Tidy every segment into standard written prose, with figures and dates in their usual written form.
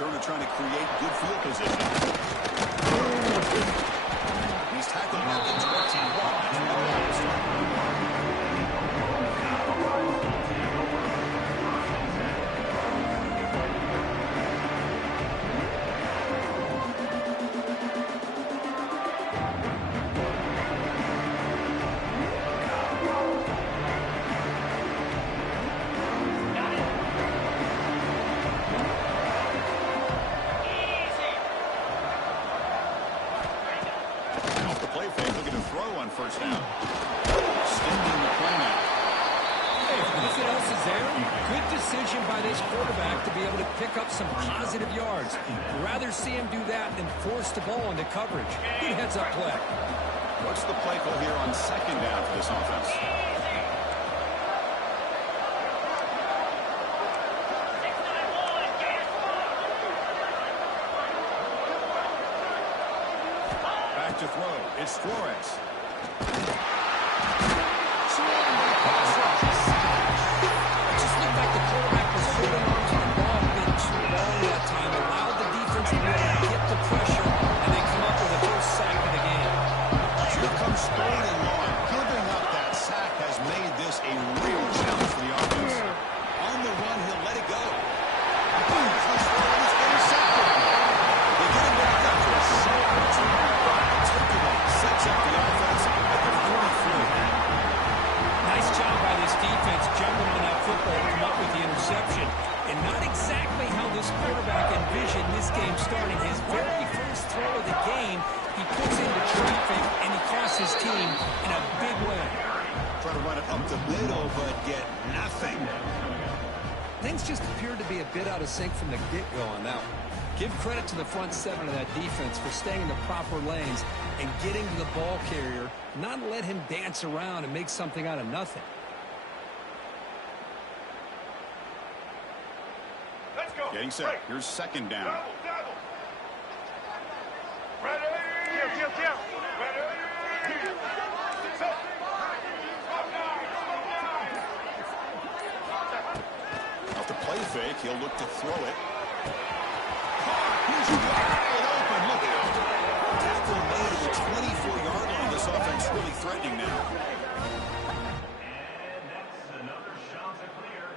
return to trying to create good field position. He's tackled at the 21. First down. Extending the play now. Hey, if nothing else is there, good decision by this quarterback to be able to pick up some positive yards. Rather see him do that than force the ball into coverage. Good heads-up play. What's the play call here on second down for this offense? Back to throw. It's Flores. Sync from the get-go on that one. Give credit to the front seven of that defense for staying in the proper lanes and getting to the ball carrier, not let him dance around and make something out of nothing. Let's go. Getting set. Here's second down. Double. Ready. Play fake. He'll look to throw it. He's wide open. Look out. Tackle made at the 24-yard line. This offense really threatening now. And that's another shot to clear.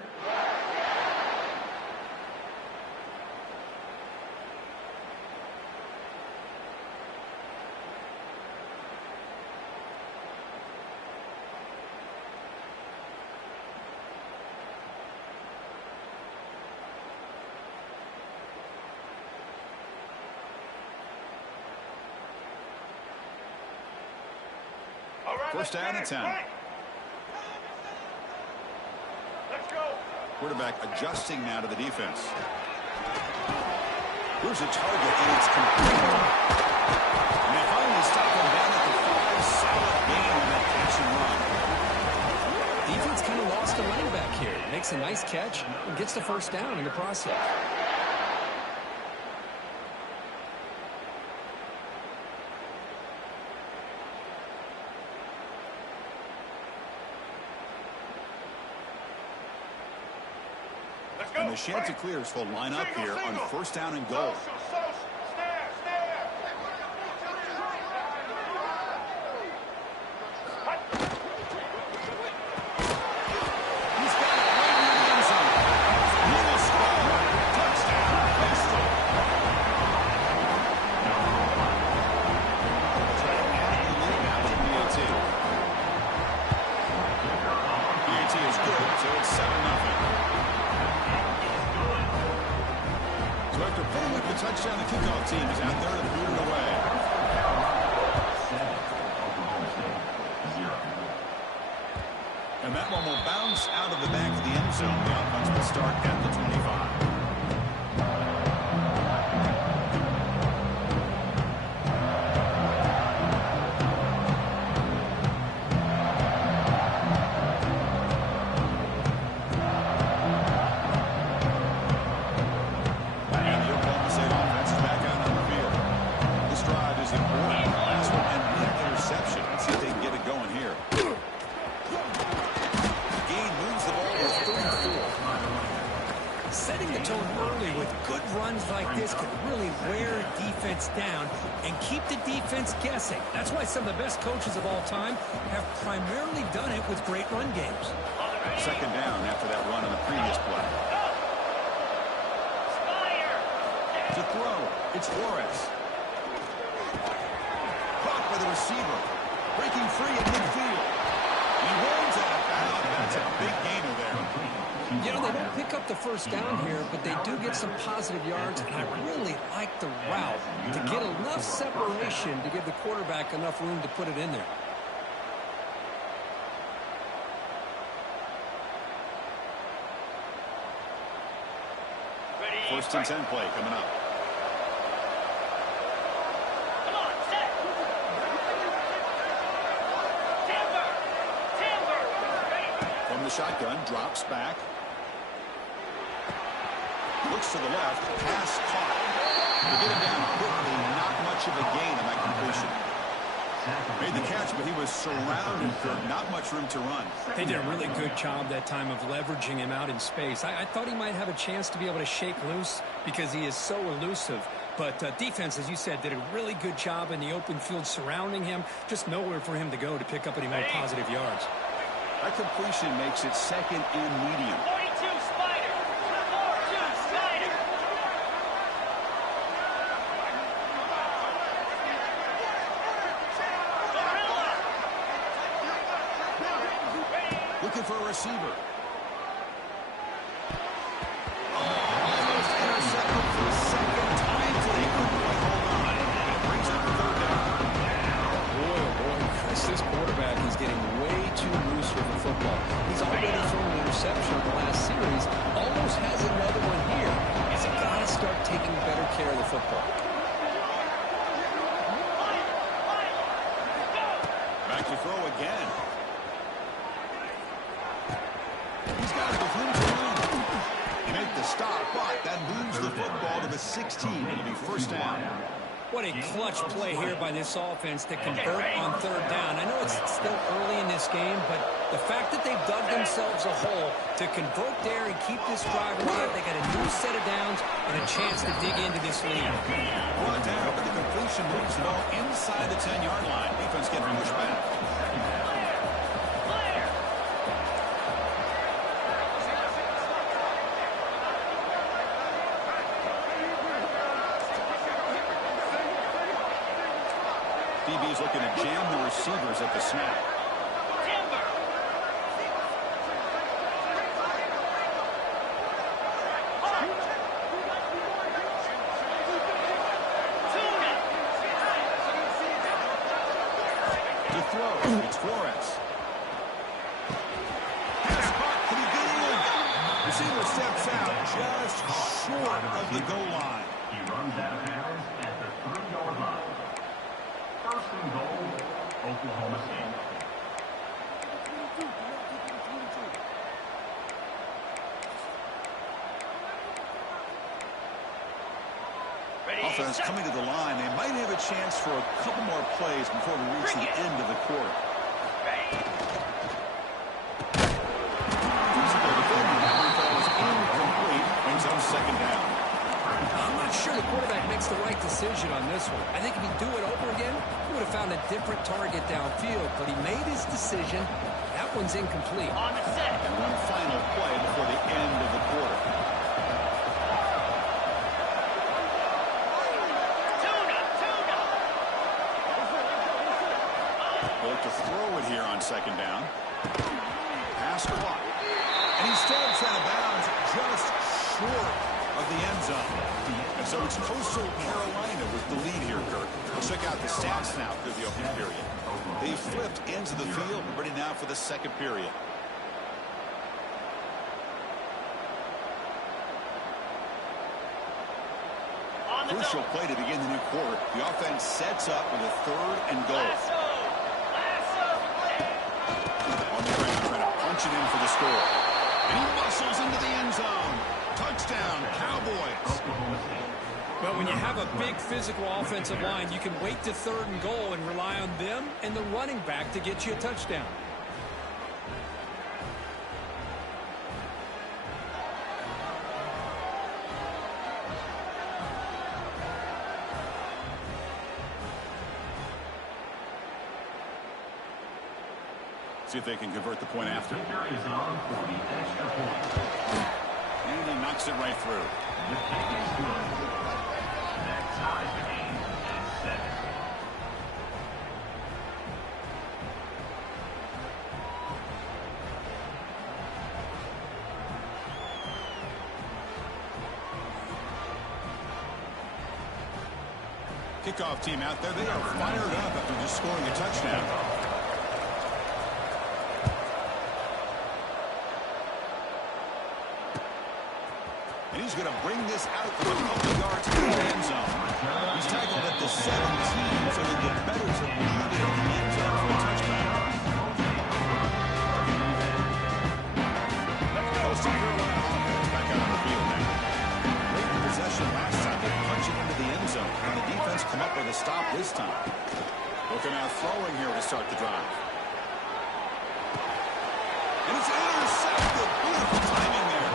First down and 10. Let's go. Quarterback adjusting now to the defense. Here's a target, and it's complete. And they finally stop him down at the 5. Solid game on that catch and run. Defense kind of lost a running back here. Makes a nice catch and gets the first down in the process. And the Chanticleers will line up here on first down and goal. Touchdown, the kickoff team is out there to boot it away. And that one will bounce out of the back of the end zone. The offense will start at the 25. like this can really wear a defense down and keep the defense guessing. That's why some of the best coaches of all time have primarily done it with great run games. Second down after that run on the previous play. To throw, it's Flores. Caught by the receiver. Breaking free in midfield. He runs out of bounds. That's a big gainer there. You know, they don't pick up the first down here, but they do get some positive yards, and I really like the route to get enough separation to give the quarterback enough room to put it in there. First and 10 play coming up. From the shotgun, drops back. Looks to the left, pass caught. To get him down quickly, not much of a gain on that completion. Made the catch, but he was surrounded, Kirk. Not much room to run. They did a really good job that time of leveraging him out in space. I thought he might have a chance to be able to shake loose because he is so elusive. But defense, as you said, did a really good job in the open field surrounding him. Just nowhere for him to go to pick up any more positive yards. That completion makes it second and medium. 42 Spider. 42 Spider. Looking for a receiver. Almost intercepted for the second time today. Couldn't quite hold on. Brings up the third down. Boy, oh boy, Chris, this quarterback is getting way too loose with the football. He's already thrown an interception in the last series. Almost has another one here. He's got to start taking better care of the football. Back to throw again. He's got it with room to run. He made the stop, but that moves the football to the 16. It'll be first down. What a clutch play here by this offense to convert on third down. I know it's still early in this game, but the fact that they've dug themselves a hole to convert there and keep this drive alive, they got a new set of downs and a chance to dig into this lead. Brought down, but the completion moves the ball inside the 10-yard line. Defense getting pushed back. DB is looking to jam the receivers at the snap. To throw, it's Flores. Pass caught, can he get in? Receiver steps out just short of the goal line. He runs out of bounds at the 3-yard line. First and goal, Oklahoma State. Offense coming to the line. They might have a chance for a couple more plays before we reach the end of the quarter. Physical defending that throw is incomplete. Brings up second down. I'm not sure the quarterback makes the right decision on this one. I think if he'd do it over again, he would have found a different target downfield, but he made his decision. That one's incomplete. On the set. And one final play before the end of the quarter. Look to throw it here on second down. Pass caught. And he steps out of bounds just short of the end zone. And so it's Coastal Carolina with the lead here, Kirk. Let's check out the stats now through the opening period. They flipped into the field, ready now for the second period. Crucial play to begin the new quarter. The offense sets up with a third and goal. On the ground, trying to punch it in for the score. And he muscles into the end zone. Touchdown, Cowboys. Well, when you have a big physical offensive line, you can wait to third and goal and rely on them and the running back to get you a touchdown. See if they can convert the point after. Kicker is on for the extra point. And he knocks it right through. The kick is good. That ties the game at 7. Kickoff team out there, they are fired up after just scoring a touchdown. And he's going to bring this out from a couple yards into the end zone. He's tackled at the 17, so they get better to lead it in the end zone for a touchback. Coastal Carolina offense back out on the field now. Great possession last time. They punch it into the end zone. And the defense come up with a stop this time. Looking out throwing here to start the drive. And it's intercepted. Beautiful timing there.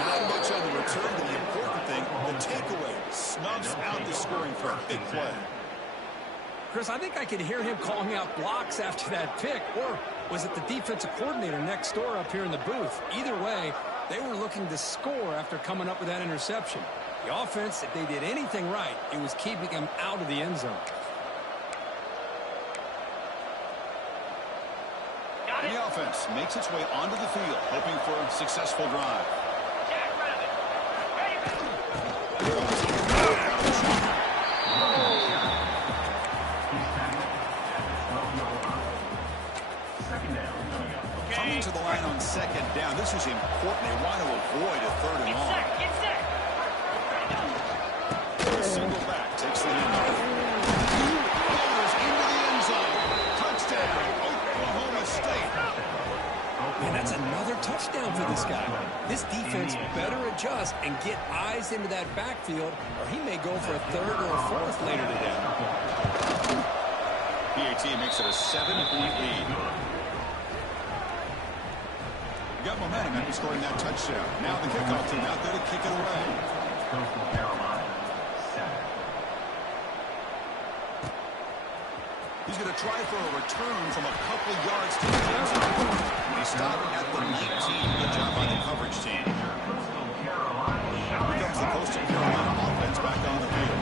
Not much on the return, but the important thing, the takeaway, snubs out the scoring for a big play. Chris, I think I could hear him calling out blocks after that pick, or was it the defensive coordinator next door up here in the booth? Either way, they were looking to score after coming up with that interception. The offense, if they did anything right, it was keeping him out of the end zone. And the offense makes its way onto the field, hoping for a successful drive. Coming to the line on second down. This is important. They want to avoid a third and long. Single back takes the handoff. Goes into the end zone. Touchdown, Oklahoma State. And that's another touchdown for this guy. This defense better adjust and get eyes into that backfield, or he may go for a third or a fourth later today. PAT makes it a 7-point lead. You got momentum after scoring that touchdown. Now the kickoff team out there to kick it away. Coastal Carolina, 7. He's going to try for a return from a couple yards to the end zone. He stopped at the 19. Good job by the coverage team. Here comes the Coastal Carolina offense back on the field.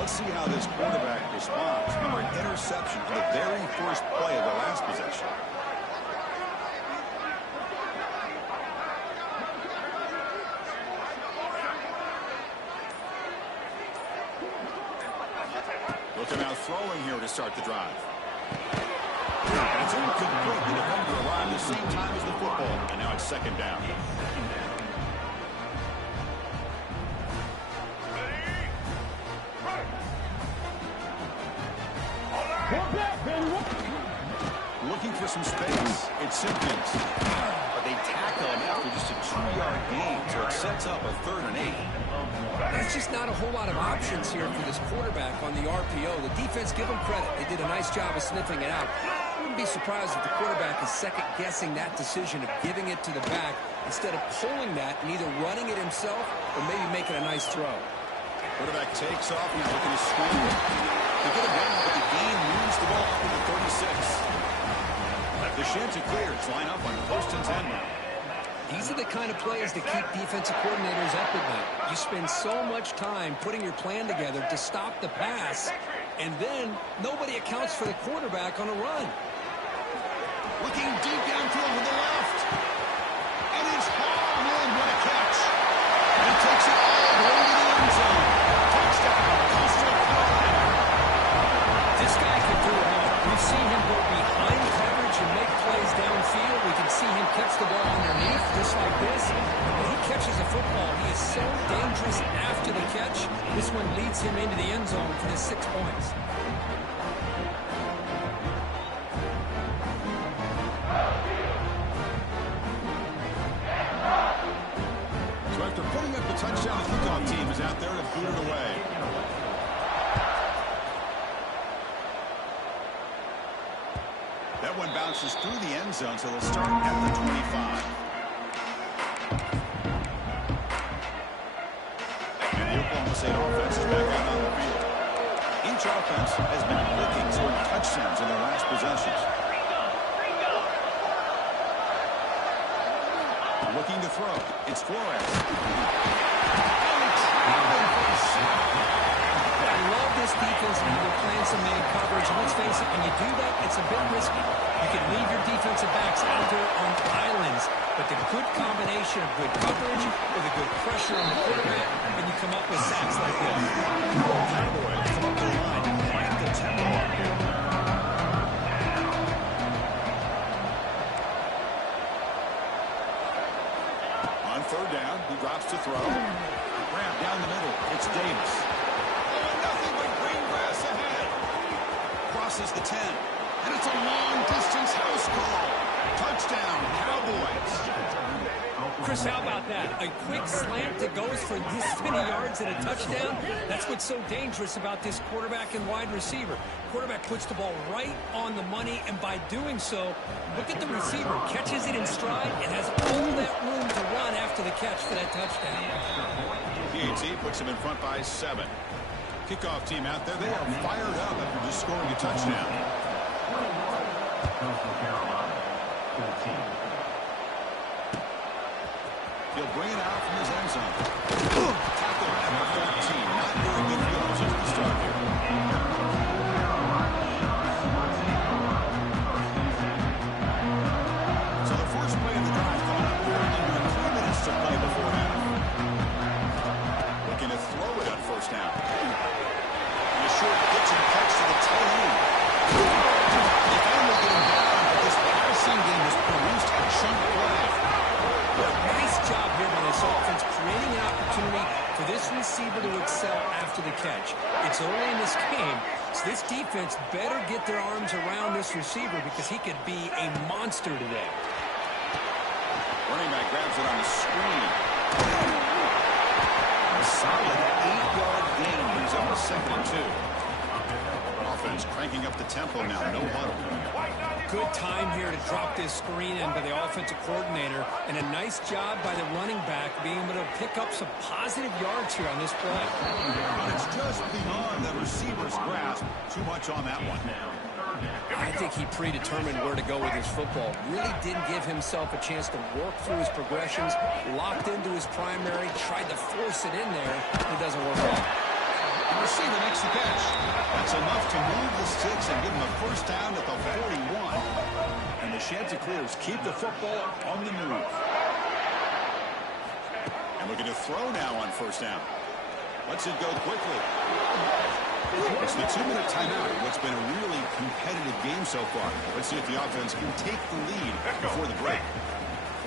Let's see how this quarterback responds. Remember, an interception on the very first play of the last possession. Looking out throwing here to start the drive. And it's incomplete. The defender arrived at the same time as the football. And now it's second down. Looking for some space. It's Simpkins. But they tackle him after just a 2-yard gain. So it sets up a 3rd and 8. There's just not a whole lot of options here for this quarterback on the RPO. The defense, give them credit. They did a nice job of sniffing it out. I wouldn't be surprised if the quarterback is second-guessing that decision of giving it to the back instead of pulling that and either running it himself or maybe making a nice throw. Quarterback takes off now looking to score. They get him down, but the gain moves the ball up to the 36. The Chanticleers line up on 1st and 10 now. These are the kind of plays that keep defensive coordinators up at night. You spend so much time putting your plan together to stop the pass, and then nobody accounts for the quarterback on a run. Looking deep downfield to the left. And it's hard. What a catch. And he takes it all the way to the end zone. Touchdown, Coastal Carolina. This guy can do it all. We've seen him go behind coverage and make plays downfield. We can see him catch the ball underneath, just like this. When he catches a football, he is so dangerous after the catch. This one leads him into the end zone for the 6 points. So after putting up the touchdown, the kickoff team is out there to boot it away. That one bounces through the end zone, so they'll start at the 25. And the Oklahoma State offense is back out on the field. Each offense has been looking for touchdowns in their last possessions. Looking to throw. It's Flores. I love this defense when you're playing some man coverage. And let's face it, when you do that, it's a bit risky. You can leave your defensive backs out there on islands, but the good combination of good coverage with a good pressure on the quarterback, and you come up with sacks like this. Cowboys come up to the line and plant the tempo up here. On third down, he drops to throw. Grab down the middle. It's Davis. Nothing but green grass ahead. Crosses the 10. And it's a long-distance house call. Touchdown, Cowboys. Chris, how about that? A quick slant that goes for this many yards and a touchdown? That's what's so dangerous about this quarterback and wide receiver. Quarterback puts the ball right on the money, and by doing so, look at the receiver. Catches it in stride and has all that room to run after the catch for that touchdown. PAT puts him in front by 7. Kickoff team out there. They are fired up after just scoring a touchdown. He'll bring it out from his end zone. Tackle at the 14. Not very good field position to start here. So the first play of the drive coming up here. Under 3 minutes to play before half. Looking to throw it on first down. And a short pitch and catch to the tail end. They finally get him down, but this passing game has produced a chunk play. Nice job here by this offense, creating an opportunity for this receiver to excel after the catch. It's early in this game, so this defense better get their arms around this receiver because he could be a monster today. Running back grabs it on the screen. A solid 8-yard gain. He's on the 2nd and 2. Offense cranking up the tempo now. No huddle. Good time here to drop this screen in by the offensive coordinator, and a nice job by the running back being able to pick up some positive yards here on this play. But it's just beyond the receiver's grasp. Too much on that one. I think he predetermined where to go with his football. Really didn't give himself a chance to work through his progressions, locked into his primary, tried to force it in there. It doesn't work out. The receiver makes the catch. That's enough to move the sticks and give him a first down at the 41. And the Chanticleers keep the football on the move. And looking to throw now on first down. Lets it go quickly. It's the 2-minute timeout in what's been a really competitive game so far. Let's see if the offense can take the lead before the break.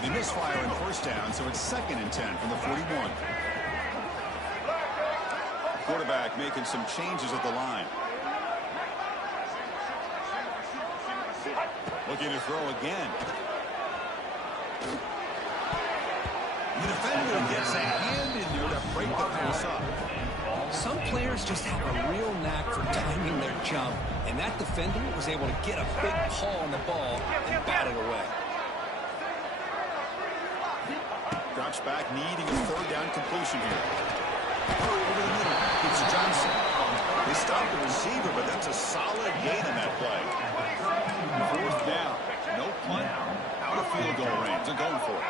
They misfire on first down, so it's 2nd and 10 from the 41. Quarterback making some changes at the line. Looking to throw again. The defender gets a hand in there to break the pass up. Some players just have a real knack for timing their jump, and that defender was able to get a big paw on the ball and bat it away. Drops back, needing a third down completion here. Over the middle, it's Johnson. They stopped the receiver, but that's a solid gain in that play. 4th down, no punt, out of field goal range. They're going for it.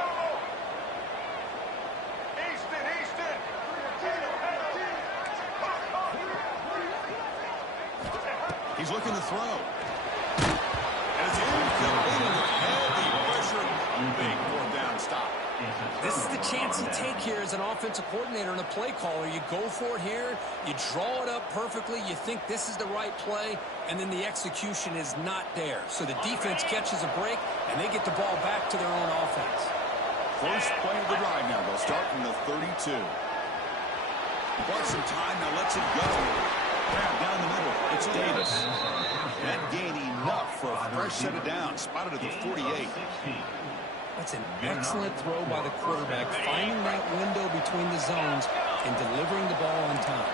He's looking to throw. And it's incomplete under heavy pressure. Big 4th down stop. This is the chance you take here as an offensive coordinator and a play caller. You go for it here, you draw it up perfectly, you think this is the right play, and then the execution is not there. So the defense catches a break, and they get the ball back to their own offense. First play of the drive now. They'll start from the 32. Bought some time, now lets it go. Grab down the middle. It's Davis. That gain enough for a fresh set of downs. Spotted at the 48. That's an excellent throw by the quarterback, finding that window between the zones and delivering the ball on time.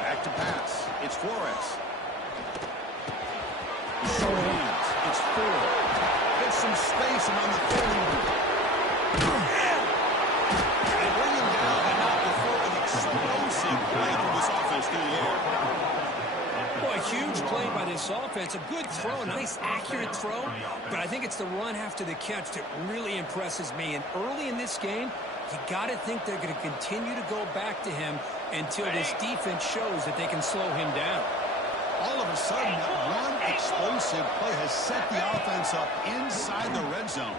Back to pass. It's Flores. The short hands. It's Ford. Gets some space and on the 30. They bring him down and not before an explosive play through this offense through the air. Boy, huge play by this offense. A good throw, nice accurate throw, but I think it's the run after the catch that really impresses me. And early in this game, you got to think they're going to continue to go back to him until this defense shows that they can slow him down. All of a sudden, that one explosive play has set the offense up inside the red zone.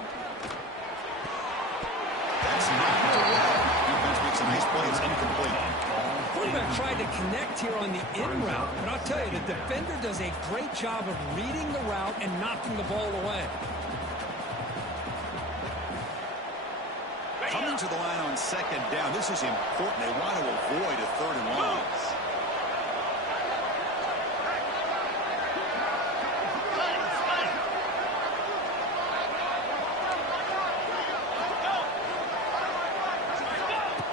That's knocked away. Defense makes a nice play. It's incomplete. Quarterback tried to connect here on the in route, but I'll tell you, the defender does a great job of reading the route and knocking the ball away. Coming to the line on second down, this is important. They want to avoid a third and long.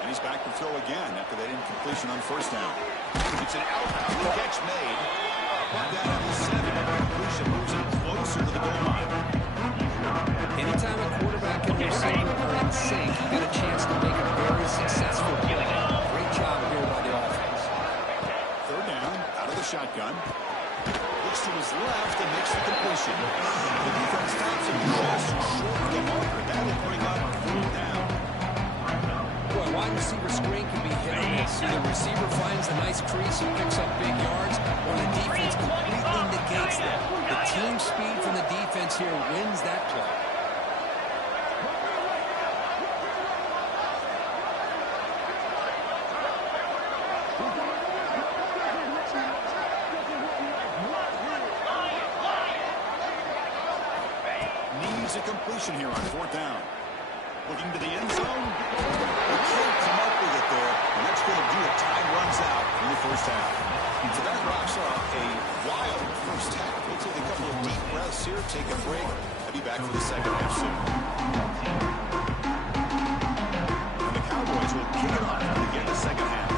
And he's back to throw again after that incompletion on first down. It's an outbound catch made. Brought down at the 7. Completion moves him closer to the goal line. Anytime a quarterback and receiver are in sync, you get a chance to make a very successful play. Great job here by the offense. Third down, out of the shotgun. Looks to his left and makes the completion. The defense stops him just short of the marker. That will bring up fourth down. Boy, wide receiver screen can be hit or miss. Either the receiver finds a nice crease and picks up big yards, or the defense completely negates that. The team speed from the defense here wins that play. Needs a completion here on fourth down. Looking to the end zone. They can't come up with it there, and that's going to do it. Time runs out in the first half. So that wraps up a wild first half. We'll take a couple of deep breaths here, take a break. I'll be back for the second half soon. And the Cowboys will kick it off to begin the second half.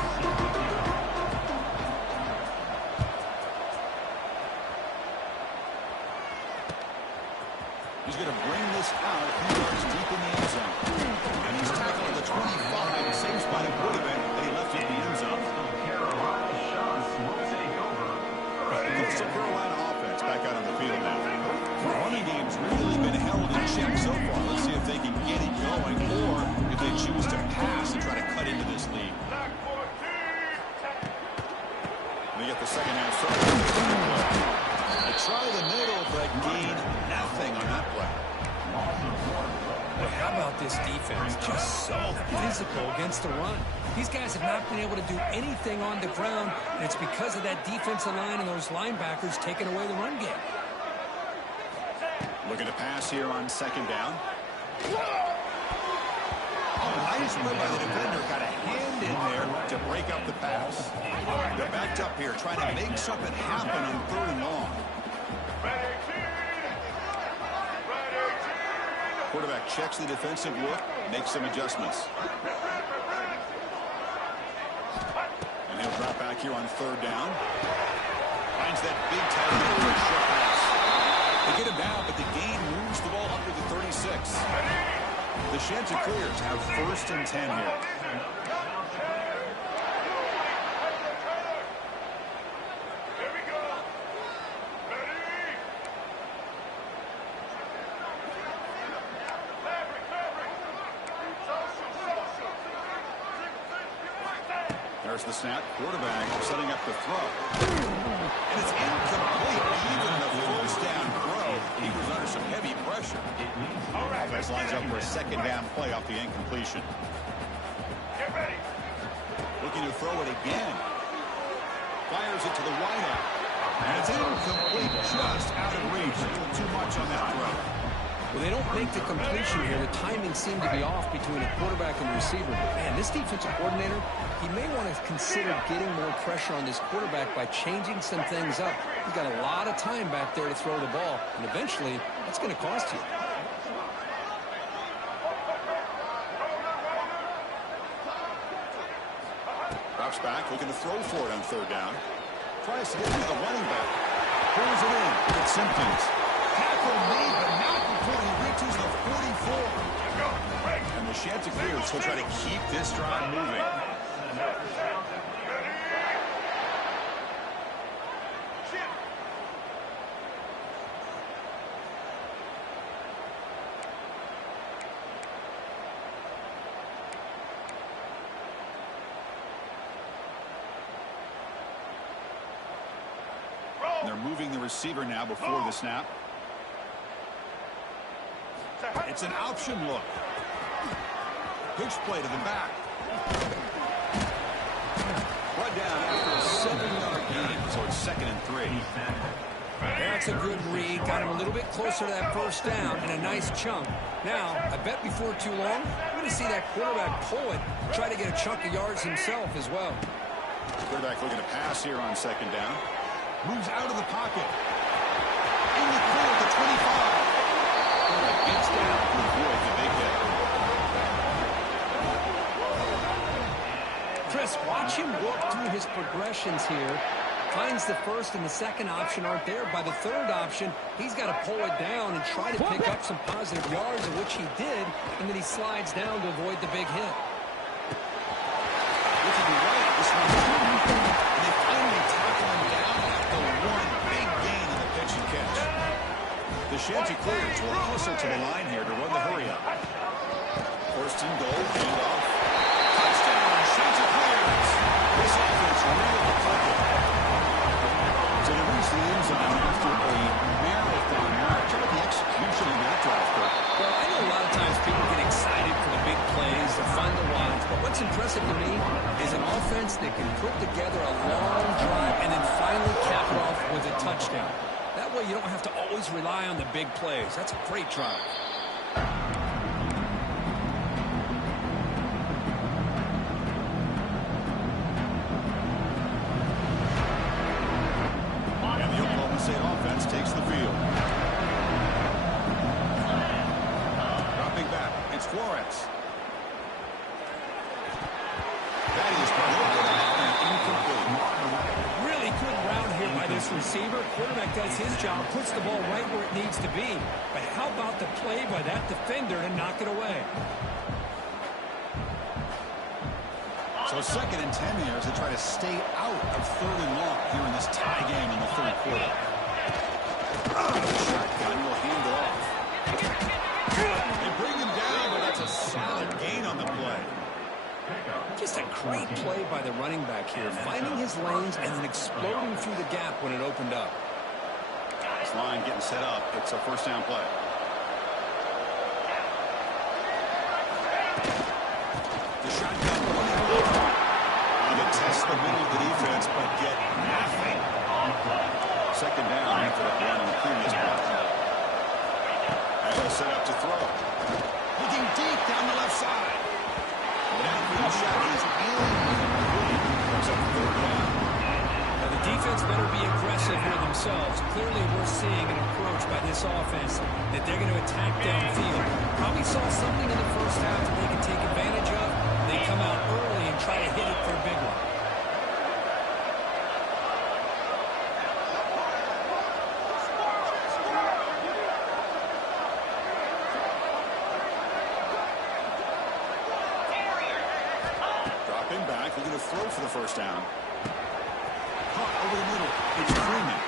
He's going to bring this out a few yards deep in the end zone. And he's tackled at the 25, same spot it would have been that he left it in the end zone. Coastal Carolina offense back out on the field now. The running game's really been held in check so far. Let's see if they can get it going or if they choose to pass and try to cut into this lead. They get the second half started. They try the middle, but gain nothing on that play. But how about this defense? Just so physical against the run. These guys have not been able to do anything on the ground, and it's because of that defensive line and those linebackers taking away the run game. Looking to pass here on second down. Oh, nice play by the defender. Got a hand in there to break up the pass. They're backed up here, trying to make something happen on third and long. Quarterback checks the defensive look, makes some adjustments. And he'll drop back here on third down. Finds that big tight end for a short pass. They get him down, but the gain moves the ball up to the 36. The Chanticleers have first and 10 here. There's the snap. Quarterback setting up the throw. And it's incomplete. Even the first down throw, he was under some heavy pressure. Offense lines up for a second down play off the incompletion. Looking to throw it again. Fires it to the wideout. And it's incomplete, just out of reach. A little too much on that throw. Well, they don't make the completion here. The timing seemed to be off between a quarterback and receiver. But, man, this defensive coordinator, he may want to consider getting more pressure on this quarterback by changing some things up. He's got a lot of time back there to throw the ball, and eventually that's going to cost you. Drops back, looking to throw for it on third down. Tries to get to the running back. Pulls it in. It's Simpkins. Tackle made, but not before he reaches the 44. And the Chanticleers will try to keep this drive moving. And they're moving the receiver now before the snap. It's an option look. Pitch play to the back. Brought down after a 7-yard gain, so it's 2nd and 3. That's a good read. Got him a little bit closer to that first down and a nice chunk. Now, I bet before too long, we're going to see that quarterback pull it, try to get a chunk of yards himself as well. Quarterback looking to pass here on 2nd down. Moves out of the pocket. In the clear at the 25. Quarterback gets down to avoid the big hit. Chris, watch him work through his progressions here. Finds the first and the second option aren't there. By the third option, he's got to pull it down and try to pick up some positive yards, of which he did, and then he slides down to avoid the big hit. Looking to right, this one too. And they finally tackle him down after one big gain in the pitch and catch. The Chanticleers will hustle to the line here to run the hurry up. 1st and goal, handoff. Touchdown, Chanticleers. This offense really clicking. So they reach the end zone after a marathon march. How about the execution in that drive, Kirk? Well, I know a lot of times people get excited for the big plays. They're fun to watch. But what's impressive to me is an offense that can put together a long drive and then finally cap it off with a touchdown. That way you don't have to always rely on the big plays. That's a great drive. And the Oklahoma State offense takes the field. Dropping back, it's Flores. That is broken out and incomplete. Really good route here by this receiver. Quarterback does his job, puts the ball right where it needs to be. But how about the play by that defender to knock it away? So 2nd and 10 here as they try to stay out of 3rd and long here in this tie game in the 3rd quarter. Shotgun will hand it off. They bring him down, but that's a solid gain on the play. Just a great play by the running back here, finding his lanes and then exploding through the gap when it opened up. This line getting set up. It's a 1st down play. The shotgun on to test the middle of the defense, but get nothing. 2nd down after that run on the previous play. And they'll set up to throw. Looking deep down the left side. The downfield shot is incomplete. Comes up 3rd down. Now the defense better be aggressive here themselves. Clearly we're seeing an approach by this offense that they're going to attack downfield. Probably saw something in the first half that they can take advantage of. They come out early and try to hit it for a big one. Dropping back, looking to throw for the 1st down. Caught over the middle. It's Freeman.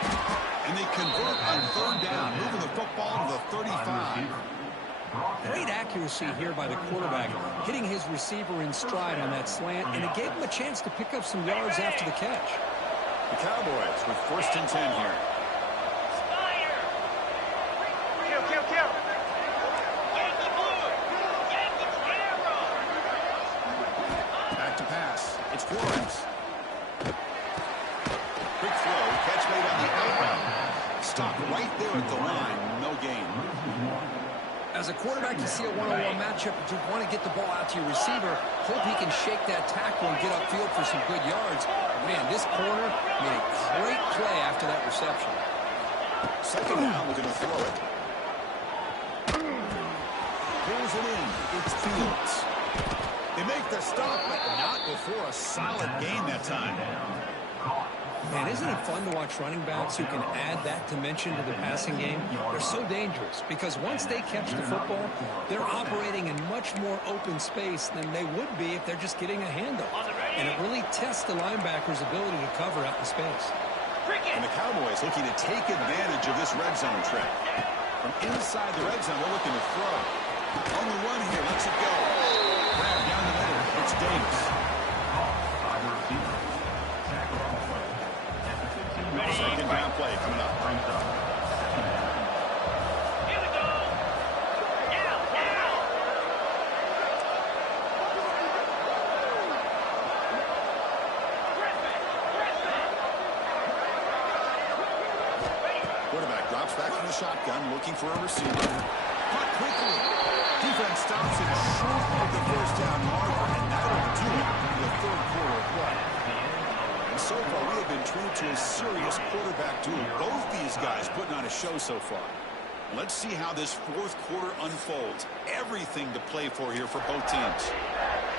And they convert on 3rd down, moving the football to the 35. Great accuracy here by the quarterback, hitting his receiver in stride on that slant, and it gave him a chance to pick up some yards after the catch. The Cowboys with 1st and 10 here. Back to pass. It's Flores. Quick throw. Catch made on the outbound. Stop right there at the line. No gain. As a quarterback, you see a one-on-one matchup, but you want to get the ball out to your receiver, hope he can shake that tackle and get upfield for some good yards. Man, this corner made a great play after that reception. 2nd down, looking to throw it. Pulls it in. It's Fields. They make the stop, but not before a solid gain that time. Man, isn't it fun to watch running backs who can add that dimension to the passing game? They're so dangerous because once they catch the football, they're operating in much more open space than they would be if they're just getting a handoff. And it really tests the linebacker's ability to cover out in space. And the Cowboys looking to take advantage of this red zone trip. From inside the red zone, they're looking to throw. On the run here, lets it go. Grab down the middle. It's Davis. Second down play. back from the shotgun, looking for a receiver. Caught quickly. Defense stops it short of the first down marker, and that'll do it for the third quarter of play. And so far, we have been treated to a serious quarterback duel. Both these guys putting on a show so far. Let's see how this fourth quarter unfolds. Everything to play for here for both teams.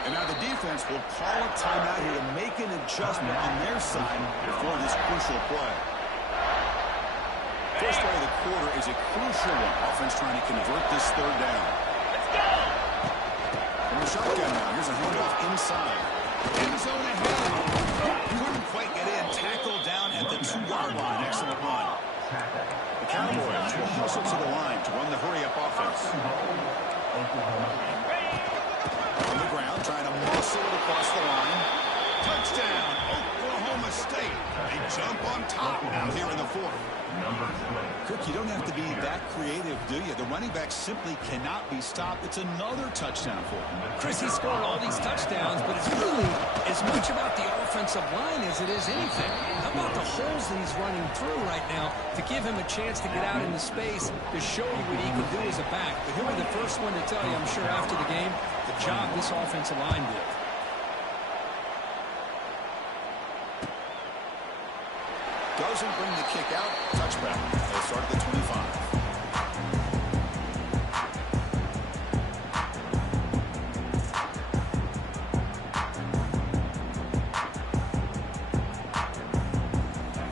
And now the defense will call a timeout here to make an adjustment on their side before this crucial play. First play of the quarter is a crucial one. Offense trying to convert this third down. Let's go! From the shotgun now. Here's a handoff inside. End zone ahead. Couldn't quite get in. Tackled down at the 2-yard line. Excellent run. The Cowboys will hustle to the line to run the hurry-up offense. On the ground, trying to muscle it across the line. Touchdown, Oklahoma State. They jump on top now here in the fourth. Kirk, you don't have to be that creative, do you? The running back simply cannot be stopped. It's another touchdown for him. Chris, he's scoring all these touchdowns, but it's really as much about the offensive line as it is anything. How about the holes that he's running through right now to give him a chance to get out into space to show you what he can do as a back? But he'll be the first one to tell you, I'm sure, after the game, the job this offensive line did. Doesn't bring the kick out. Touchback. They start at the 25.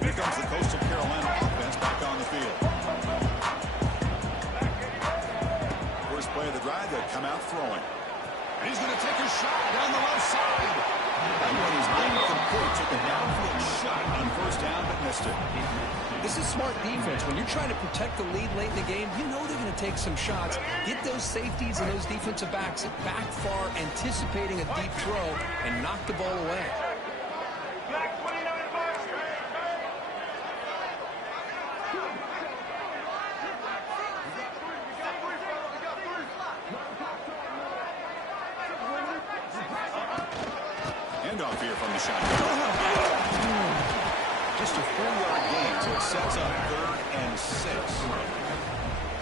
Here comes the Coastal Carolina offense back on the field. First play of the drive, they come out throwing. And he's going to take a shot down the left side. That one is incomplete. Took a downfield shot on first down, but missed it. This is smart defense. When you're trying to protect the lead late in the game, you know they're going to take some shots. Get those safeties and those defensive backs back far, anticipating a deep throw, and knock the ball away. Handoff here from the shotgun. Just a 4-yard gain, so it sets up 3rd and 6.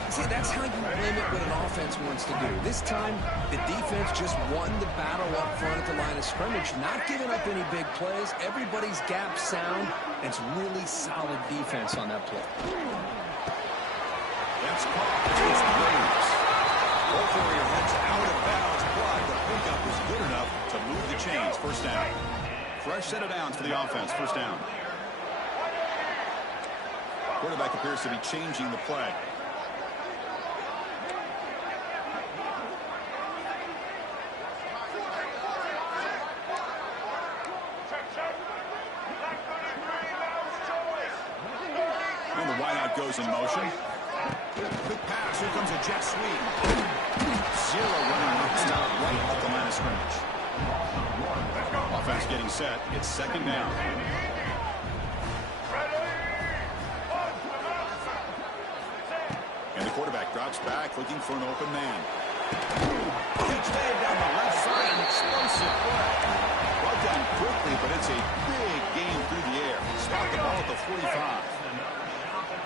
See, that's how you limit what an offense wants to do. This time, the defense just won the battle up front at the line of scrimmage, not giving up any big plays. Everybody's gap sound, and it's really solid defense on that play. That's caught. It's Williams. Ball carrier heads out of bounds, but the pickup was good enough to move the chains. First down. Fresh set of downs for the offense. First down. Quarterback appears to be changing the play. And the wideout goes in motion. Quick pass. Here comes a jet sweep. Zero running route stop right at the line of scrimmage. Offense getting set. It's second down. And the quarterback drops back, looking for an open man. Catch made down the left side, an explosive play. Brought down quickly, but it's a big gain through the air. Spot the ball at the 45.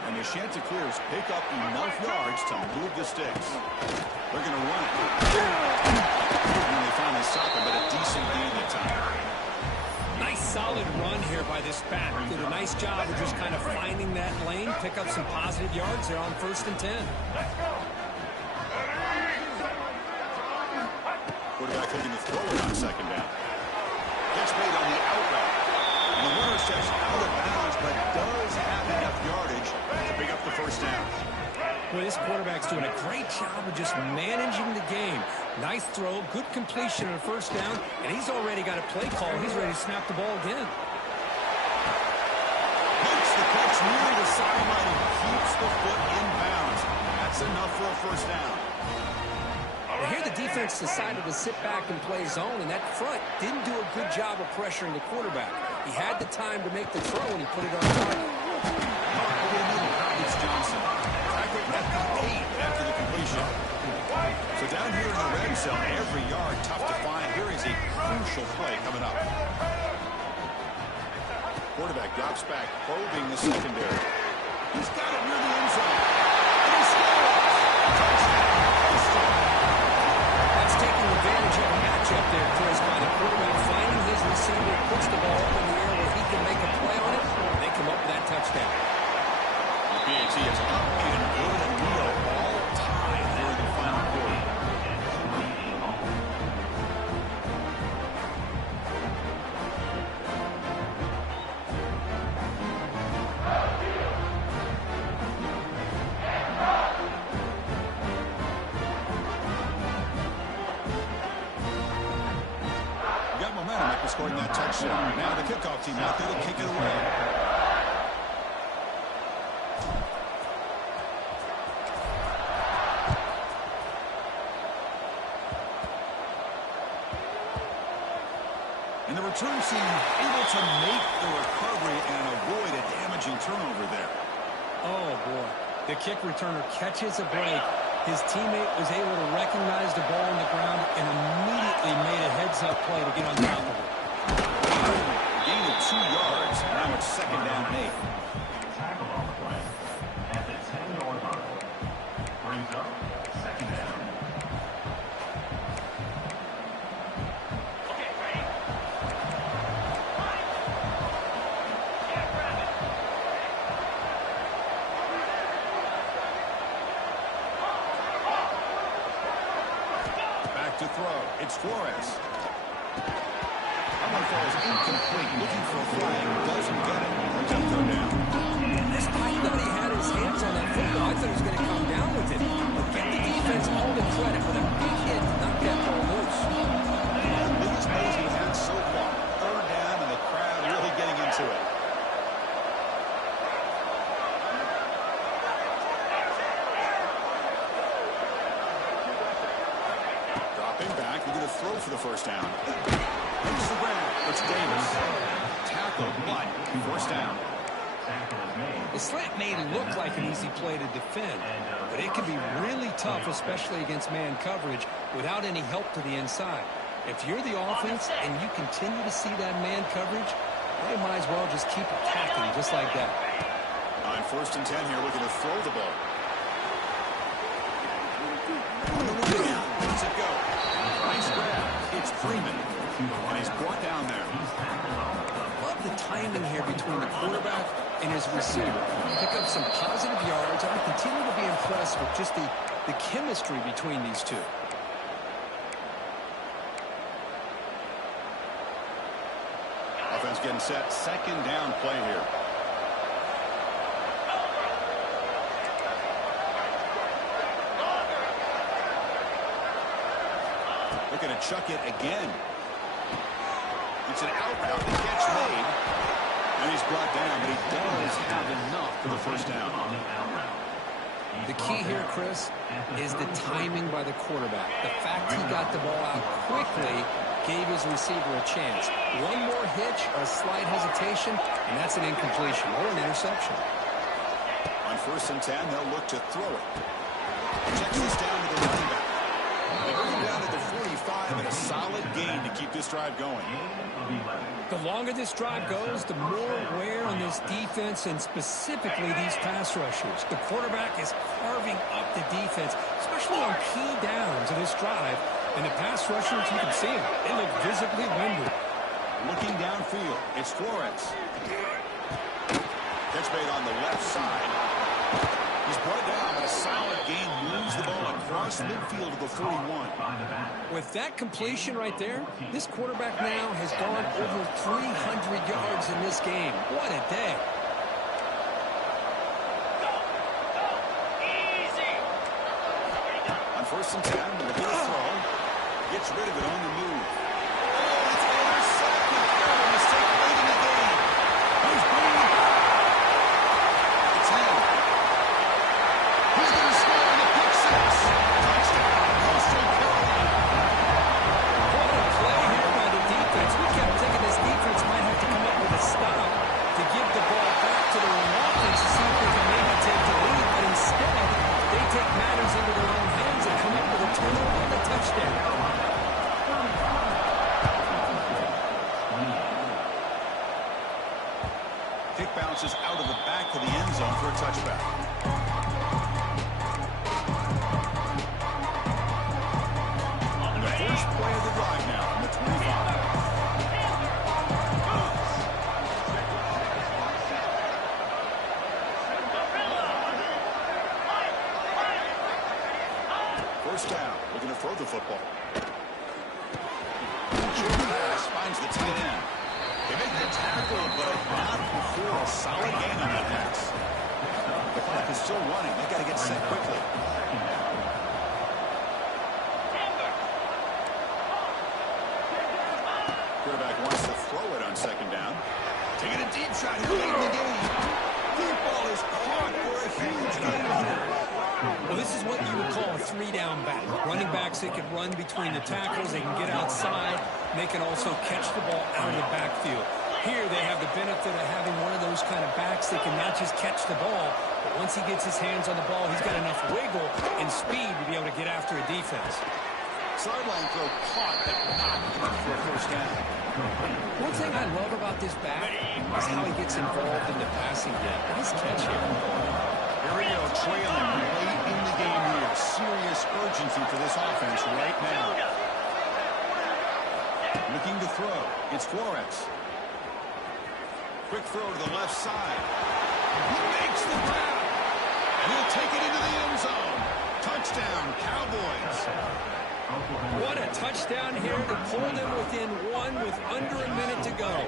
And the Chanticleers pick up enough yards to move the sticks. They're going to run it. And they finally stop it, but a decent gain that time. Nice solid run here by this back. Did a nice job of just kind of finding that lane, pick up some positive yards there on 1st and 10. Quarterback looking to throw it on second down. Gets made on the out route. And the runner steps out of bounds, but does have enough yardage to pick up the first down. Well, this quarterback's doing a great job of just managing the game. Nice throw, good completion on first down, and he's already got a play call. He's ready to snap the ball again. Makes the catch near the sideline and keeps the foot in bounds. That's enough for a first down. Well, here the defense decided to sit back and play zone, and that front didn't do a good job of pressuring the quarterback. He had the time to make the throw, and he put it on target. It's Johnson. Tackled at the 8 after the completion. So down here in the red zone, every yard tough to find. Here is a crucial play coming up. Quarterback drops back, probing the secondary. He's got it near the end zone. And he scores. Touchdown, Houston. That's taking advantage of a matchup there, Chris, by the quarterback finding his receiver, puts the ball up in the air where he can make a play on it, and they come up with that touchdown. The PAT is up and good, and we are all tied here in the final quarter. Got momentum after scoring that touchdown. Now the kickoff team out there to kick it away. And the return team able to make the recovery and avoid a damaging turnover there. Oh, boy. The kick returner catches a break. His teammate was able to recognize the ball on the ground and immediately made a heads-up play to get on top of it. Gain of 2 yards. Now it's second down and 8. Tackle on the play at the 10-yard line. Brings up second down. Back to throw. It's Flores. That one falls incomplete. Looking for a flag. Doesn't get it. Brings up third down. This time that he had his hands on that football, I thought he was going to come down with it. But give the defense all the credit for that big hit to knock that ball loose. The biggest plays he had so far. Third down and the crowd really getting into it. Dropping back. We're going to throw for the first down. Here's the grab. It's Davis. Tackle, but first down. The slant may look like an easy play to defend, but it can be really tough, especially against man coverage, without any help to the inside. If you're the offense and you continue to see that man coverage, they might as well just keep attacking just like that. On first and 10 here, looking to throw the ball. Let's it go. Nice grab. It's Freeman. And he's brought down there. Love the timing here between the quarterback and his receiver. Pick up some positive yards. I continue to be impressed with just the chemistry between these two. Offense getting set. Second down play here. Looking to chuck it again. It's an out route. The catch made. And he's brought down, but he does have enough for the first down. The key here, Chris, is the timing by the quarterback. The fact he got the ball out quickly gave his receiver a chance. One more hitch or a slight hesitation, and that's an incompletion or an interception. On first and 10, they'll look to throw it. Checks this down to the running back. They bring him down to the 45 and a solid gain to keep this drive going. The longer this drive goes, the more wear on this defense and specifically these pass rushers. The quarterback is carving up the defense, especially on key downs of this drive. And the pass rushers, you can see them. They look visibly winded. Looking downfield, it's Flores. Catch made on the left side. He's brought down, but a solid gain moves the ball across midfield to the 41. With that completion right there, this quarterback now has gone over 300 yards in this game. What a day. On first and 10, with a good throw. Gets rid of it on the move. Oh, it's intercepted. A mistake late in the game. Here's Brady. It's him. He's going to score on the pick six. Touchdown, Coastal Carolina. What a play here by the defense. We kept thinking this defense might have to come up with a stop to give the ball back to their own offense to see if they can maybe take the lead. But instead, they take matters into their own hands and come up with a turnover and a touchdown. kick bounces out of the back of the end zone for a touchback. And the first play of the drive now from the 25. First down, looking to throw the football. Finds the tight end. They make the tackle, but not before a solid gain on that pass. The clock is still running. They got to get set quickly. Quarterback wants to throw it on second down. Taking a deep shot here late in the game. Deep ball is caught for a huge gain here. Well, this is what you would call a three-down back. Running backs, they can run between the tackles. They can get outside. They can also catch the ball out of the backfield. Here, they have the benefit of having one of those kind of backs that can not just catch the ball, but once he gets his hands on the ball, he's got enough wiggle and speed to be able to get after a defense. Sideline throw caught, but not enough for a first down. One thing I love about this back is how he gets involved in the passing game. Nice catch here. Here we go, trailing late in the game here. Serious urgency for this offense right now. Looking to throw. It's Flores. Quick throw to the left side. He makes the grab. And he'll take it into the end zone. Touchdown, Cowboys. What a touchdown here to pull them within one with under a minute to go.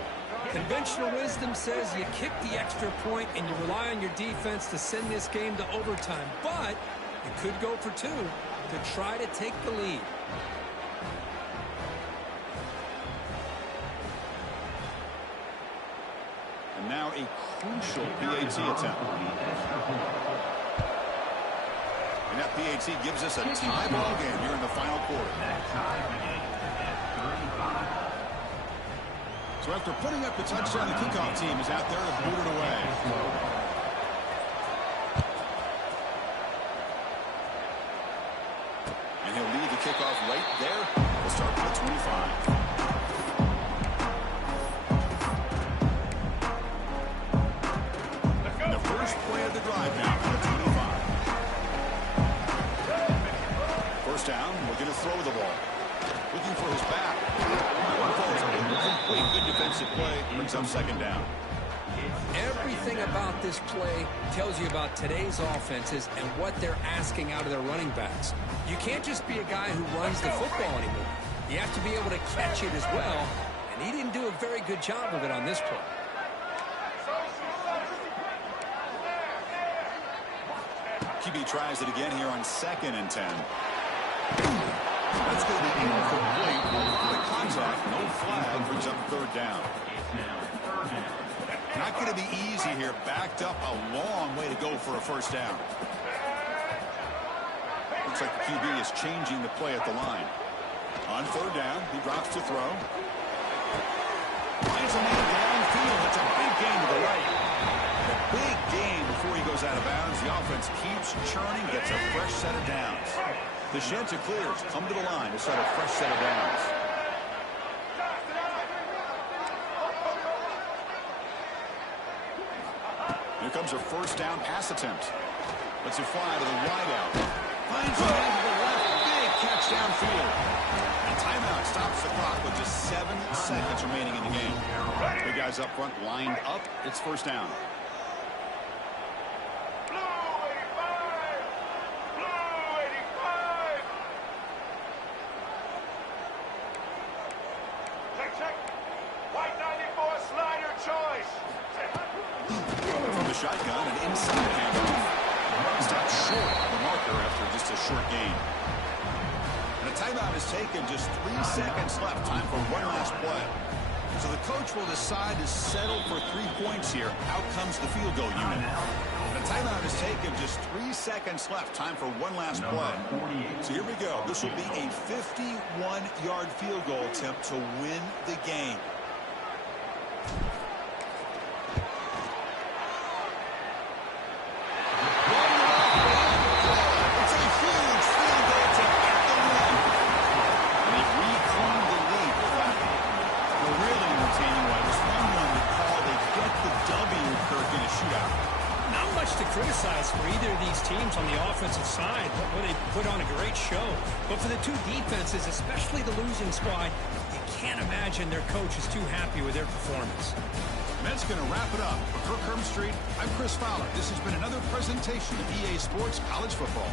Conventional wisdom says you kick the extra point and you rely on your defense to send this game to overtime. But you could go for two to try to take the lead. And now a crucial PAT attempt. And that PAT gives us a tie ball game here in the final quarter. So after putting up the touchdown, the kickoff team is out there to boot it away. And he'll lead the kickoff right there. We'll start from the 25. And the first play of the drive now from the 25. First down, looking to throw the ball. Looking for his back. Incomplete. Good defensive play. Brings up second down. Everything about this play tells you about today's offenses and what they're asking out of their running backs. You can't just be a guy who runs the football anymore. You have to be able to catch it as well, and he didn't do a very good job of it on this play. QB tries it again here on 2nd and 10. That's going to be incomplete. The contact, no flag, brings up third down. Not going to be easy here. Backed up a long way to go for a first down. Looks like the QB is changing the play at the line. On third down, he drops to throw. Finds a man downfield. That's a big gain to the right. A big gain before he goes out of bounds. The offense keeps churning, gets a fresh set of downs. The Chanticleers come to the line to set a fresh set of downs. Here comes a first down pass attempt. Lets it fly to the wideout. Finds a man to the left. Big catch downfield. And timeout stops the clock with just 7 seconds remaining in the game. The guys up front lined up. It's first down. Shotgun and inside handoff. Stopped short of the marker after just a short gain. And a timeout is taken. Just 3 seconds left. Time for one last play. So the coach will decide to settle for 3 points here. Out comes the field goal unit. And a timeout is taken. Just 3 seconds left. Time for one last play. So here we go. This will be a 51-yard field goal attempt to win the game. criticize for either of these teams on the offensive side. Well, they put on a great show. But for the two defenses, especially the losing squad, you can't imagine their coach is too happy with their performance. And that's going to wrap it up. For Kirk Herbstreit, I'm Chris Fowler. This has been another presentation of EA Sports College Football.